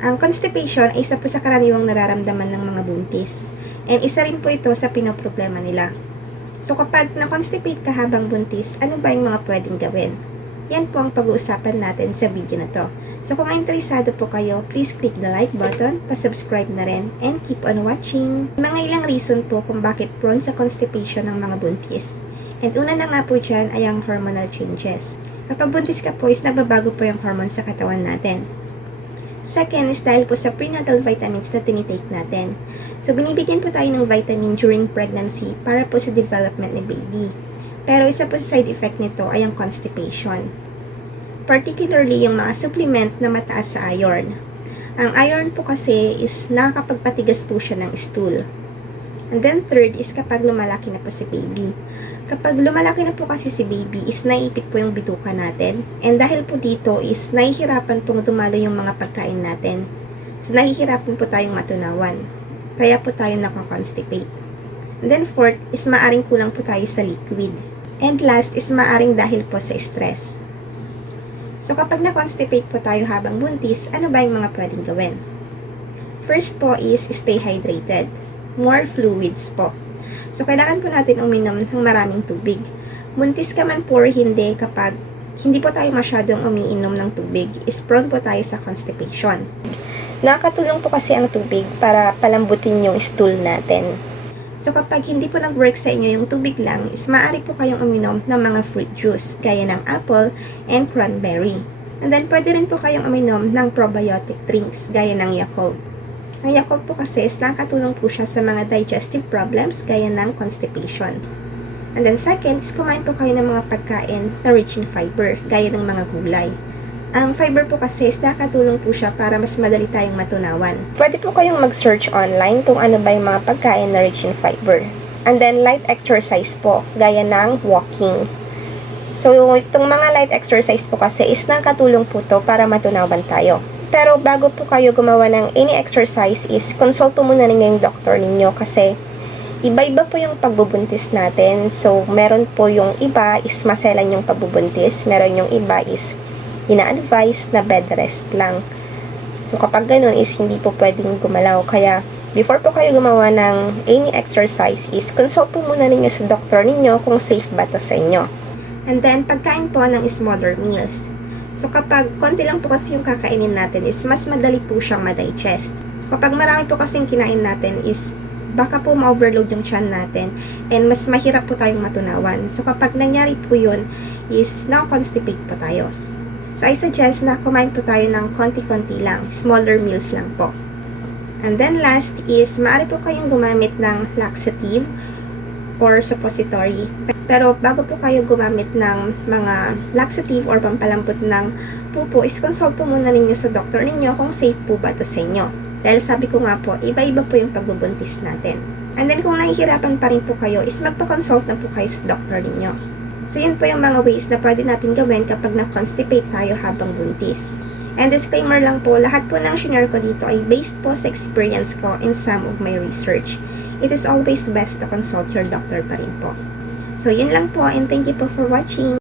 Ang constipation ay isa po sa karaniwang nararamdaman ng mga buntis. And isa rin po ito sa pinoproblema nila. So kapag na-constipate ka habang buntis, ano ba yung mga pwedeng gawin? Yan po ang pag-uusapan natin sa video na to. So kung interesado po kayo, please click the like button, pa-subscribe na rin, and keep on watching. Mga ilang reason po kung bakit prone sa constipation ng mga buntis. And una na nga po dyan ay ang hormonal changes. Kapag buntis ka po is nababago po yung hormone sa katawan natin. Second is dahil po sa prenatal vitamins na tinitake natin. So, binibigyan po tayo ng vitamin during pregnancy para po sa development ni baby. Pero isa po sa side effect nito ay ang constipation. Particularly yung mga supplement na mataas sa iron. Ang iron po kasi is nakakapagpatigas po siya ng stool. And then third is kapag lumalaki na po si baby. Kapag lumalaki na po kasi si baby is naiipit po yung bituka natin. And dahil po dito is nahihirapan pong dumalo yung mga pagkain natin. So nahihirapan po tayong matunawan. Kaya po tayo nakakonstipate. And then fourth is maaring kulang po tayo sa liquid. And last is maaring dahil po sa stress. So kapag na-constipate po tayo habang buntis, ano ba yung mga pwedeng gawin? First po is stay hydrated. More fluids po. So, kailangan po natin uminom ng maraming tubig. Buntis ka man po or hindi, kapag hindi po tayo masyadong umiinom ng tubig, is prone po tayo sa constipation. Nakakatulong po kasi ang tubig para palambutin yung stool natin. So, kapag hindi po nag-work sa inyo yung tubig lang, is maaari po kayong uminom ng mga fruit juice, gaya ng apple and cranberry. And then, pwede rin po kayong uminom ng probiotic drinks, gaya ng Yakult. Ang Yakult po kasi is nakatulong po siya sa mga digestive problems gaya ng constipation. And then second is kumain po kayo ng mga pagkain na rich in fiber gaya ng mga gulay. Ang fiber po kasi is nakatulong po siya para mas madali tayong matunawan. Pwede po kayong mag-search online kung ano ba yung mga pagkain na rich in fiber. And then light exercise po gaya ng walking. So itong mga light exercise po kasi is nakatulong po to para matunawan tayo. Pero bago po kayo gumawa ng any exercise is consult po muna ninyo yung doctor ninyo kasi iba-iba po yung pagbubuntis natin. So, meron po yung iba is maselan yung pagbubuntis. Meron yung iba is ina-advise na bed rest lang. So, kapag ganun is hindi po pwedeng gumalaw. Kaya, before po kayo gumawa ng any exercise is consult po muna ninyo sa doctor ninyo kung safe ba to sa inyo. And then, pagkain po ng smaller meals. So, kapag konti lang po kasi yung kakainin natin is mas madali po siyang ma-digest. So, kapag marami po kasing kinain natin is baka po ma-overload yung tiyan natin and mas mahirap po tayong matunawan. So, kapag nangyari po yun is na-constipate po tayo. So, I suggest na kumain po tayo ng konti-konti lang. Smaller meals lang po. And then last is maaari po kayong gumamit ng laxative or suppository. Pero bago po kayo gumamit ng mga laxative or pampalambot ng pupo, is consult po muna ninyo sa doktor ninyo kung safe po ba ito sa inyo. Dahil sabi ko nga po, iba-iba po yung pagbubuntis natin. And then kung nahihirapan pa rin po kayo, is magpa-consult na po kayo sa doktor ninyo. So yun po yung mga ways na pwede natin gawin kapag na-constipate tayo habang buntis. And disclaimer lang po, lahat po ng shinare ko dito ay based po sa experience ko in some of my research. It is always best to consult your doctor pa rin po. So, yun lang po and thank you po for watching.